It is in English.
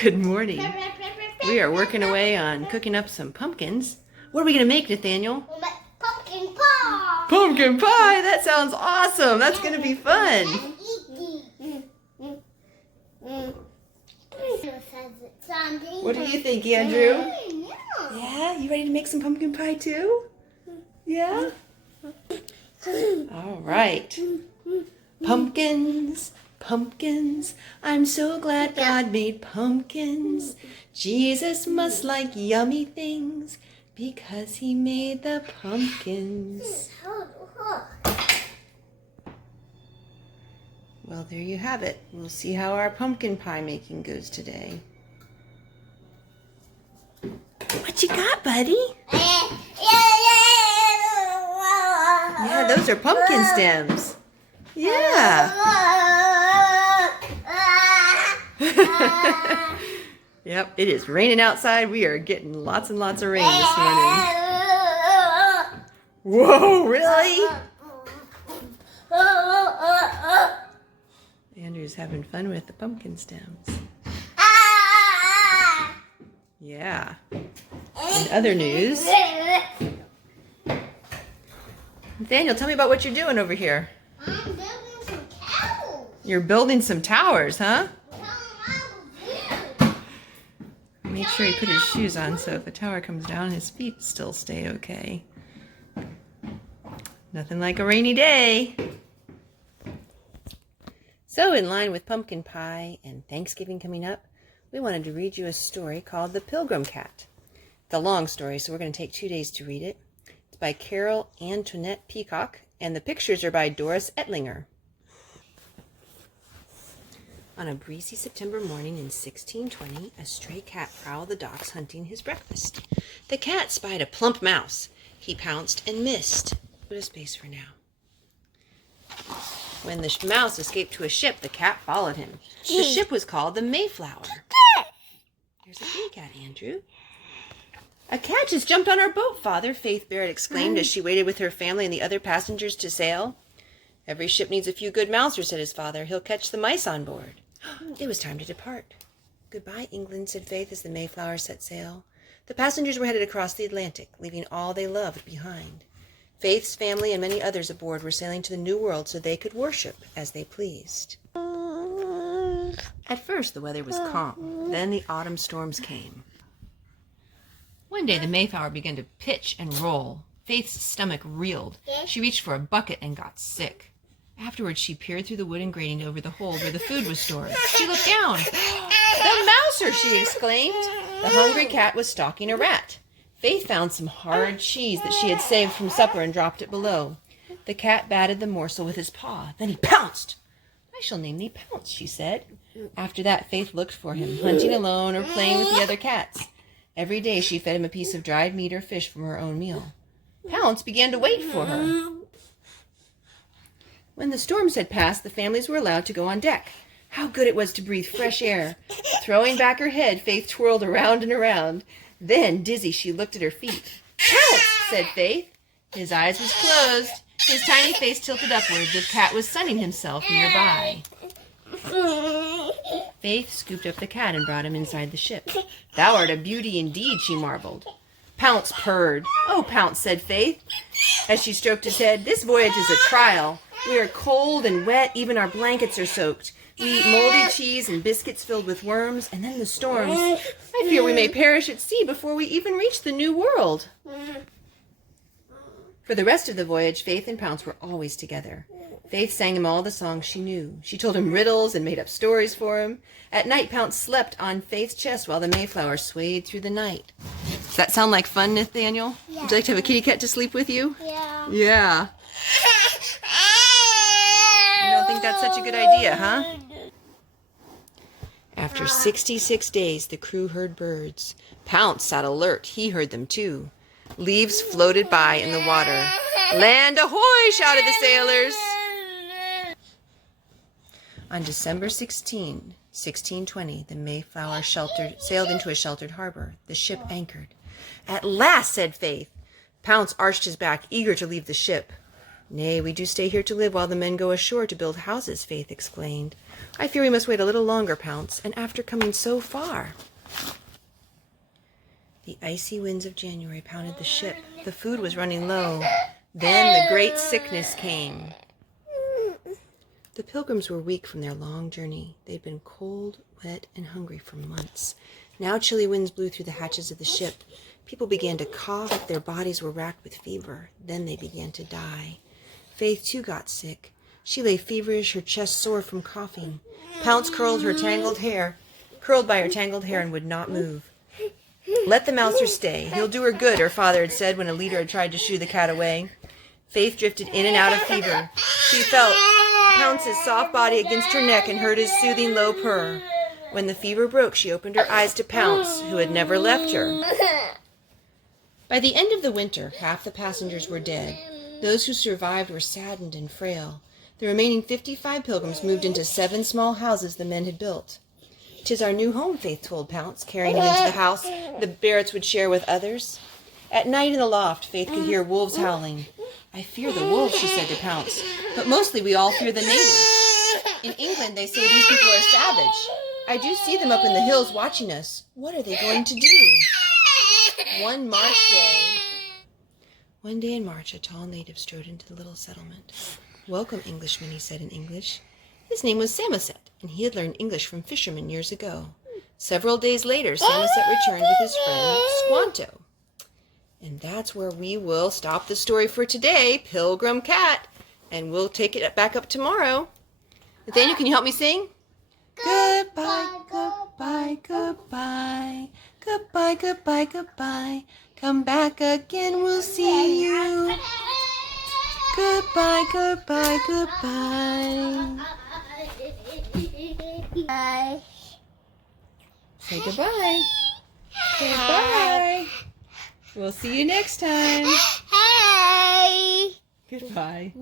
Good morning. We are working away on cooking up some pumpkins. What are we going to make, Nathaniel? We'll make pumpkin pie. Pumpkin pie! That sounds awesome. That's going to be fun. What do you think, Andrew? Yeah? You ready to make some pumpkin pie too? Yeah? All right. Pumpkins, pumpkins, I'm so glad God made pumpkins. Jesus must like yummy things because he made the pumpkins. Well, there you have it. We'll see how our pumpkin pie making goes today. What you got, buddy? Yeah, those are pumpkin stems. Yeah. Yep, it is raining outside. We are getting lots and lots of rain this morning. Whoa, really? Andrew's having fun with the pumpkin stems. Yeah. In other news, Nathaniel, tell me about what you're doing over here. I'm building some towers. You're building some towers, huh? Make sure he put his shoes on so if the tower comes down, his feet still stay okay. Nothing like a rainy day. So in line with pumpkin pie and Thanksgiving coming up, we wanted to read you a story called The Pilgrim Cat. It's a long story, so we're going to take 2 days to read it. It's by Carol Antoinette Peacock, and the pictures are by Doris Ettlinger. On a breezy September morning in 1620, a stray cat prowled the docks hunting his breakfast. The cat spied a plump mouse. He pounced and missed, but a space for now. When the mouse escaped to a ship, the cat followed him. The ship was called the Mayflower. There's a kitty cat, Andrew. A cat just jumped on our boat, Father, Faith Barrett exclaimed as she waited with her family and the other passengers to sail. Every ship needs a few good mousers, said his father. He'll catch the mice on board. It was time to depart. Goodbye, England, said Faith as the Mayflower set sail. The passengers were headed across the Atlantic, leaving all they loved behind. Faith's family and many others aboard were sailing to the New World so they could worship as they pleased. At first, the weather was calm. Then the autumn storms came. One day, the Mayflower began to pitch and roll. Faith's stomach reeled. She reached for a bucket and got sick. Afterwards, she peered through the wooden grating over the hold where the food was stored. She looked down. "The mouser!" she exclaimed. The hungry cat was stalking a rat. Faith found some hard cheese that she had saved from supper and dropped it below. The cat batted the morsel with his paw. Then he pounced. "I shall name thee Pounce," she said. After that, Faith looked for him, hunting alone or playing with the other cats. Every day she fed him a piece of dried meat or fish from her own meal. Pounce began to wait for her. When the storms had passed, the families were allowed to go on deck. How good it was to breathe fresh air. Throwing back her head, Faith twirled around and around. Then, dizzy, she looked at her feet. "Pounce!" said Faith. His eyes was closed. His tiny face tilted upward. The cat was sunning himself nearby. Faith scooped up the cat and brought him inside the ship. "Thou art a beauty indeed," she marveled. Pounce purred. "Oh, Pounce," said Faith, as she stroked his head, "this voyage is a trial. We are cold and wet, even our blankets are soaked. We eat moldy cheese and biscuits filled with worms, and then the storms. I fear we may perish at sea before we even reach the New World." For the rest of the voyage, Faith and Pounce were always together. Faith sang him all the songs she knew. She told him riddles and made up stories for him. At night, Pounce slept on Faith's chest while the Mayflower swayed through the night. Does that sound like fun, Nathaniel? Yeah. Would you like to have a kitty cat to sleep with you? Yeah. Yeah. You don't think that's such a good idea, huh? After 66 days, the crew heard birds. Pounce sat alert. He heard them too. Leaves floated by in the water. "Land ahoy!" shouted the sailors. On December 16, 1620, the Mayflower sailed into a sheltered harbor. The ship anchored. "At last," said Faith. Pounce arched his back, eager to leave the ship. "Nay, we do stay here to live while the men go ashore to build houses," Faith explained. "I fear we must wait a little longer, Pounce, and after coming so far." The icy winds of January pounded the ship. The food was running low. Then the great sickness came. The Pilgrims were weak from their long journey. They'd been cold, wet, and hungry for months. Now chilly winds blew through the hatches of the ship. People began to cough. Their bodies were racked with fever. Then they began to die. Faith, too, got sick. She lay feverish, her chest sore from coughing. Pounce curled by her tangled hair, and would not move. "Let the mouser stay. He'll do her good," her father had said when a leader had tried to shoo the cat away. Faith drifted in and out of fever. She felt Pounce's soft body against her neck and heard his soothing low purr. When the fever broke, she opened her eyes to Pounce, who had never left her. By the end of the winter, half the passengers were dead. Those who survived were saddened and frail. The remaining 55 Pilgrims moved into 7 small houses the men had built. "'Tis our new home," Faith told Pounce, carrying him into the house the Barretts would share with others. At night in the loft, Faith could hear wolves howling. "I fear the wolves," she said to Pounce, "but mostly we all fear the natives. In England, they say these people are savage. I do see them up in the hills watching us. What are they going to do?" One day in March, a tall native strode into the little settlement. "Welcome, Englishman," he said in English. His name was Samoset, and he had learned English from fishermen years ago. Several days later, Samoset returned with his friend Squanto. And that's where we will stop the story for today, Pilgrim Cat. And we'll take it back up tomorrow. Nathaniel, can you help me sing? Goodbye, goodbye, goodbye. Goodbye, goodbye, goodbye. Come back again, we'll see you. Goodbye, goodbye, goodbye. Bye. Say goodbye. Say bye. We'll see you next time. Hey. Goodbye.